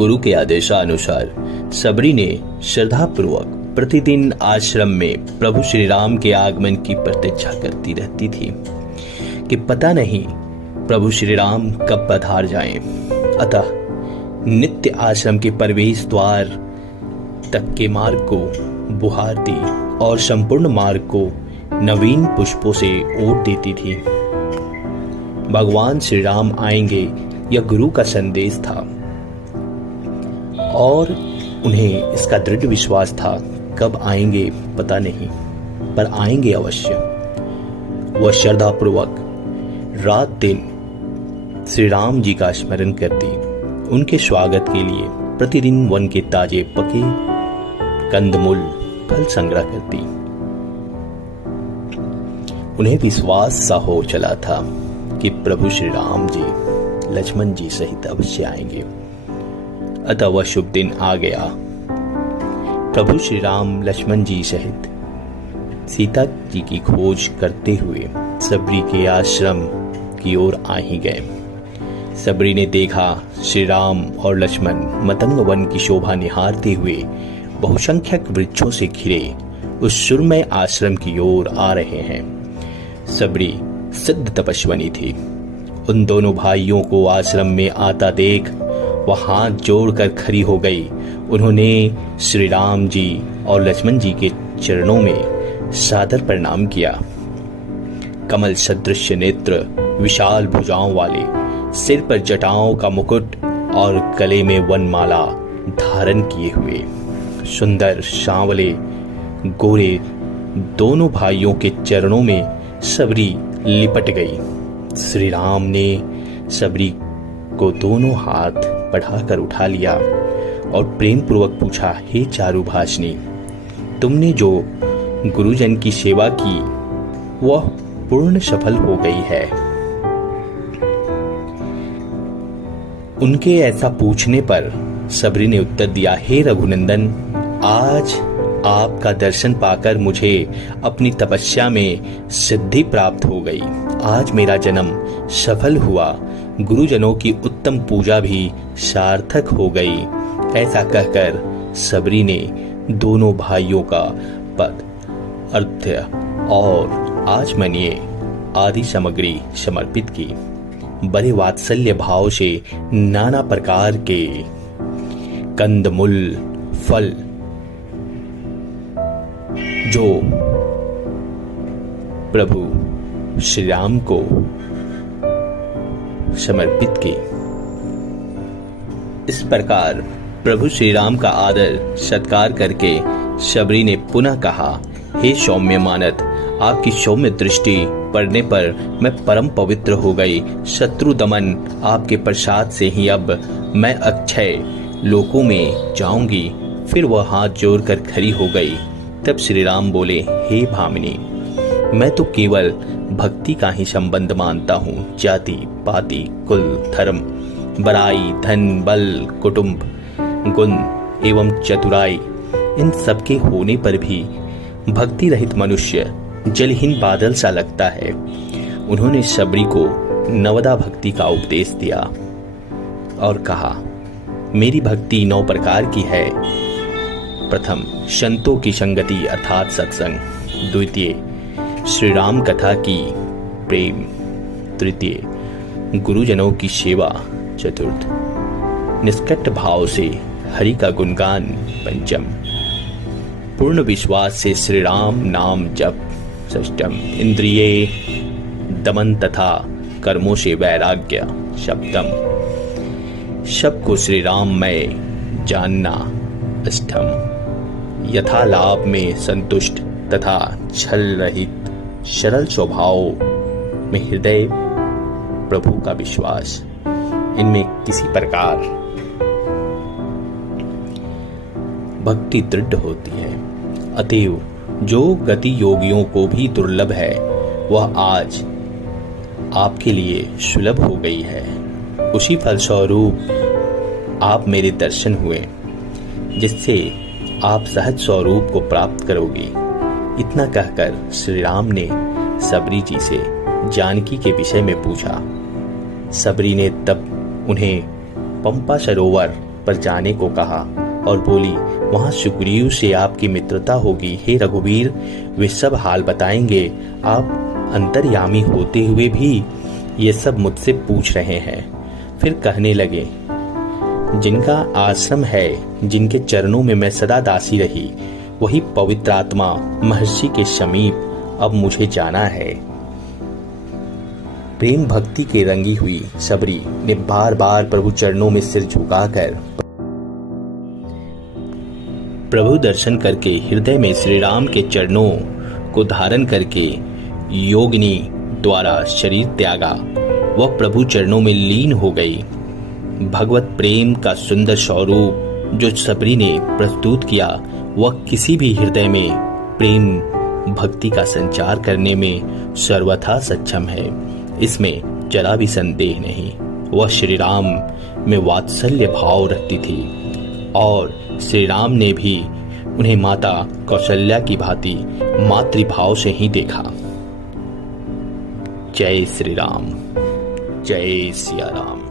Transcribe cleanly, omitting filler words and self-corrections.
गुरु के आदेशानुसार सबरी ने श्रद्धापूर्वक प्रतिदिन आश्रम में प्रभु श्री राम के आगमन की प्रतीक्षा करती रहती थी कि पता नहीं प्रभु श्री राम कब पधार जाएं। अतः नित्य आश्रम के प्रवेश द्वार तक के मार्ग को बुहारती और संपूर्ण मार्ग को नवीन पुष्पों से ओट देती थी। भगवान श्री राम आएंगे यह गुरु का संदेश था और उन्हें इसका दृढ़ विश्वास था। कब आएंगे पता नहीं, पर आएंगे अवश्य। वह श्रद्धापूर्वक रात दिन श्री राम जी का स्मरण करती, उनके स्वागत के लिए प्रतिदिन वन के ताजे पके कंदमूल फल संग्रह करती। उन्हें विश्वास सा हो चला था कि प्रभु श्री राम जी लक्ष्मण जी सहित अवश्य आएंगे। अतः वह शुभ दिन आ गया। प्रभु श्री राम लक्ष्मण जी सहित सीता जी की खोज करते हुए सबरी के आश्रम की ओर आ ही गए। सबरी ने देखा श्री राम और लक्ष्मण मतंग वन की शोभा निहारते हुए बहुसंख्यक वृक्षों से घिरे उस सुरमय आश्रम की ओर आ रहे हैं। सबरी सिद्ध तपस्विनी थी। उन दोनों भाइयों को आश्रम में आता देख वह हाथ जोड़कर खड़ी हो गई। उन्होंने श्री राम जी और लक्ष्मण जी के चरणों में सादर प्रणाम किया। कमल सदृश नेत्र, विशाल भुजाओं वाले, सिर पर जटाओं का मुकुट और गले में वनमाला धारण किए हुए सुंदर सांवले गोरे दोनों भाइयों के चरणों में सबरी लिपट गई। श्री राम ने सबरी को दोनों हाथ बढ़ाकर उठा लिया और प्रेम पूर्वक पूछा, हे चारुभाषिनी, तुमने जो गुरुजन की सेवा की वह पूर्ण सफल हो गई है। उनके ऐसा पूछने पर सबरी ने उत्तर दिया, हे रघुनंदन, आज आपका दर्शन पाकर मुझे अपनी तपस्या में सिद्धि प्राप्त हो गई। आज मेरा जन्म सफल हुआ, गुरुजनों की उत्तम पूजा भी सार्थक हो गई। ऐसा कहकर सबरी ने दोनों भाइयों का पद, अर्घ्य और आचमनीय आदि सामग्री समर्पित की। बड़े वात्सल्य भाव से नाना प्रकार के कंदमूल फल जो प्रभु श्री राम को समर्पित की। इस प्रकार प्रभु श्री राम का आदर सत्कार करके सबरी ने पुनः कहा, हे सौम्य मानत, आपकी सौम्य दृष्टि पड़ने पर मैं परम पवित्र हो गई। शत्रु दमन आपके प्रसाद से ही अब मैं अक्षय लोकों में जाऊंगी। फिर वह हाथ जोड़कर खड़ी हो गई। तब श्री राम बोले, हे भामिनी, मैं तो केवल भक्ति का ही संबंध मानता हूँ। जाति पाति कुल धर्म बड़ाई धन बल कुटुंब गुण एवं चतुराई इन सबके होने पर भी भक्ति रहित मनुष्य जलहीन बादल सा लगता है। उन्होंने सबरी को नवदा भक्ति का उपदेश दिया और कहा, मेरी भक्ति 9 प्रकार की है। प्रथम, संतों की संगति अर्थात सत्संग। द्वितीय, श्री राम कथा की प्रेम। तृतीय, गुरुजनों की सेवा। चतुर्थ, निष्कट भाव से हरि का गुणगान। पंचम, पूर्ण विश्वास से श्री राम नाम जप। षष्ठम, इंद्रिय दमन तथा कर्मों से वैराग्य। सप्तम, सबको श्री राम में जानना। अष्टम, यथा लाभ में संतुष्ट तथा छल रहित सरल स्वभाव में हृदय प्रभु का विश्वास। इनमें किसी प्रकार भक्ति दृढ़ होती है। अतएव जो गति योगियों को भी दुर्लभ है वह आज आपके लिए सुलभ हो गई है। उसी फलस्वरूप आप मेरे दर्शन हुए, जिससे आप सहज स्वरूप को प्राप्त करोगे। इतना कहकर श्री राम ने सबरी जी से जानकी के विषय में पूछा। सबरी ने तब उन्हें पंपा सरोवर पर जाने को कहा और बोली, वहां सुग्रीव से आपकी मित्रता होगी। हे रघुवीर, वे सब हाल बताएंगे। आप अंतर्यामी होते हुए भी ये सब मुझसे पूछ रहे हैं। फिर कहने लगे, जिनका आश्रम है, जिनके चरणों में मैं सदा दासी रही, वही पवित्र आत्मा महर्षि के समीप अब मुझे जाना है। प्रेम भक्ति के रंगी हुई शबरी ने बार बार प्रभु चरणों में सिर झुकाकर प्रभु दर्शन करके हृदय में श्री राम के चरणों को धारण करके योगिनी द्वारा शरीर त्यागा। वह प्रभु चरणों में लीन हो गई। भगवत प्रेम का सुंदर स्वरूप जो शबरी ने प्रस्तुत किया, वह किसी भी हृदय में प्रेम भक्ति का संचार करने में सर्वथा सक्षम है। इसमें जरा भी संदेह नहीं। वह श्री राम में वात्सल्य भाव रखती थी और श्री राम ने भी उन्हें माता कौशल्या की भांति मातृभाव से ही देखा। जय श्री राम, जय सिया राम।